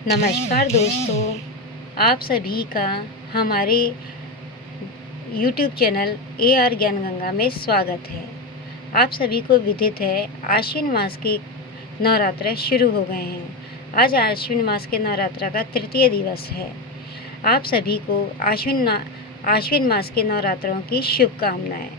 नमस्कार दोस्तों, आप सभी का हमारे यूट्यूब चैनल ए आर ज्ञान गंगा में स्वागत है। आप सभी को विदित है आश्विन मास के नवरात्र शुरू हो गए हैं। आज आश्विन मास के नवरात्र का तृतीय दिवस है। आप सभी को आश्विन मास के नवरात्रों की शुभकामनाएं।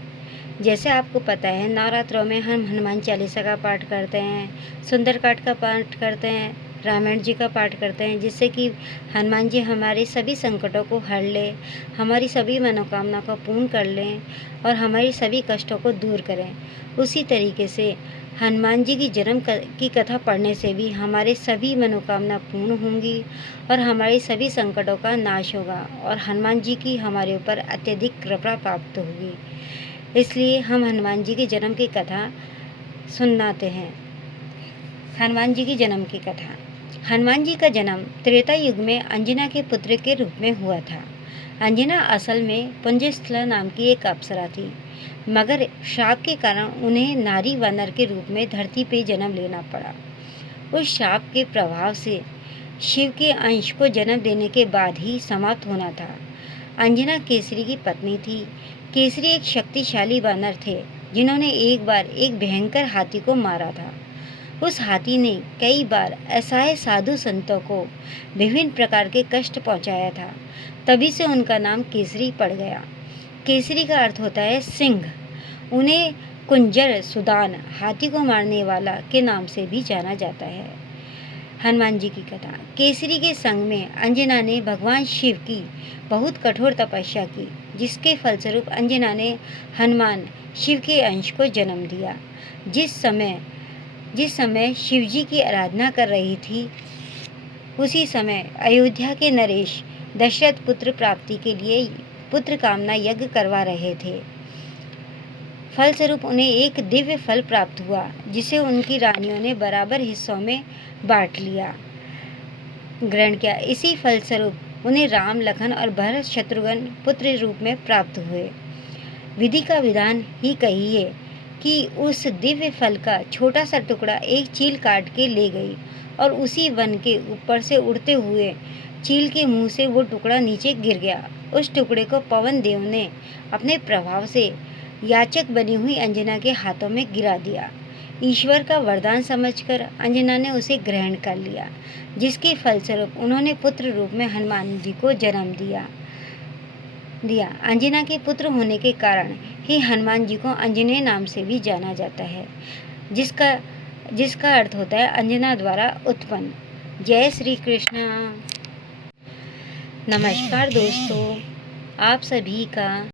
जैसे आपको पता है, नवरात्रों में हम हनुमान चालीसा का पाठ करते हैं, सुंदरकांड का पाठ करते हैं, रामायण जी का पाठ करते हैं, जिससे कि हनुमान जी हमारे सभी संकटों को हर ले, हमारी सभी मनोकामना को पूर्ण कर लें और हमारी सभी कष्टों को दूर करें। उसी तरीके से हनुमान जी की की कथा पढ़ने से भी हमारे सभी मनोकामना पूर्ण होंगी और हमारे सभी संकटों का नाश होगा और हनुमान जी की हमारे ऊपर अत्यधिक कृपा प्राप्त होगी। इसलिए हम हनुमान जी के जन्म की कथा सुनाते हैं। हनुमान जी की जन्म की कथा। हनुमान जी का जन्म त्रेता युग में अंजना के पुत्र के रूप में हुआ था। अंजना असल में पुंजस्थला नाम की एक अप्सरा थी, मगर शाप के कारण उन्हें नारी वानर के रूप में धरती पर जन्म लेना पड़ा। उस शाप के प्रभाव से शिव के अंश को जन्म देने के बाद ही समाप्त होना था। अंजना केसरी की पत्नी थी। केसरी एक शक्तिशाली वानर थे, जिन्होंने एक बार एक भयंकर हाथी को मारा था। उस हाथी ने कई बार असहाय साधु संतों को विभिन्न प्रकार के कष्ट पहुंचाया था। तभी से उनका नाम केसरी पड़ गया। केसरी का अर्थ होता है सिंह। उन्हें कुंजर सुदान, हाथी को मारने वाला के नाम से भी जाना जाता है। हनुमान जी की कथा। केसरी के संग में अंजना ने भगवान शिव की बहुत कठोर तपस्या की, जिसके फलस्वरूप अंजना ने हनुमान शिव के अंश को जन्म दिया। जिस समय शिव जी की आराधना कर रही थी, उसी समय अयोध्या के नरेश दशरथ पुत्र प्राप्ति के लिए पुत्र कामना यज्ञ करवा रहे थे। फलस्वरूप उन्हें एक दिव्य फल प्राप्त हुआ, जिसे उनकी रानियों ने बराबर हिस्सों में बांट लिया, ग्रहण किया। इसी फलस्वरूप उन्हें राम, लखन और भरत शत्रुघ्न पुत्र रूप में प्राप्त हुए। विधि का विधान ही कहिए कि उस दिव्य फल का छोटा सा टुकड़ा एक चील काट के ले गई और उसी वन के ऊपर से उड़ते हुए चील के मुंह से वो टुकड़ा नीचे गिर गया। उस टुकड़े को पवन देव ने अपने प्रभाव से याचक बनी हुई अंजना के हाथों में गिरा दिया। ईश्वर का वरदान समझकर अंजना ने उसे ग्रहण कर लिया, जिसके फलस्वरूप उन्होंने पुत्र रूप में हनुमान जी को जन्म दिया। अंजना के पुत्र होने के कारण ही हनुमान जी को अंजनेय नाम से भी जाना जाता है, जिसका अर्थ होता है अंजना द्वारा उत्पन्न। जय श्री कृष्ण। नमस्कार दोस्तों, आप सभी का